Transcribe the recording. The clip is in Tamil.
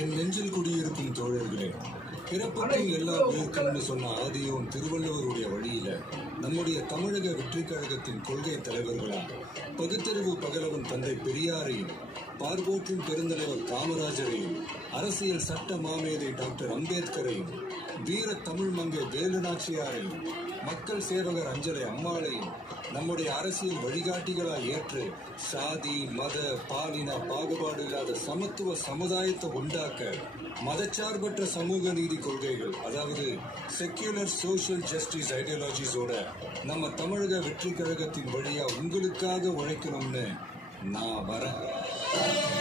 என் நெஞ்சில் குடியிருக்கும் தோழர்களே, பிறப்புக்கும் எல்லா உயிர்க்கும்னு சொன்ன ஆதியோன் திருவள்ளுவருடைய வழியில நம்முடைய தமிழக வெற்றி கழகத்தின் கொள்கை தலைவர்களா பகுத்தறிவு பகலவன் தந்தை பெரியாரையும், பார்வோற்றும் பெருந்தலைவர் காமராஜரையும், அரசியல் சட்ட மாமேதை டாக்டர் அம்பேத்கரையும், வீர தமிழ் மங்கை வேலு நாச்சியாரையும், மக்கள் சேவகர் அஞ்சலை அம்மாளையும் நம்முடைய அரசியல் வழிகாட்டிகளாய் ஏற்று சாதி மத பாலின பாகுபாடு இல்லாத சமத்துவ சமுதாயத்தை உண்டாக்க மதச்சார்பற்ற சமூக நீதி கொள்கைகள், அதாவது செக்யூலர் சோஷியல் ஜஸ்டிஸ் ஐடியாலஜிஸோட நம்ம தமிழக வெற்றி கழகத்தின் வழியா உங்களுக்காக உழைக்கணும்னு நான் வரேன்.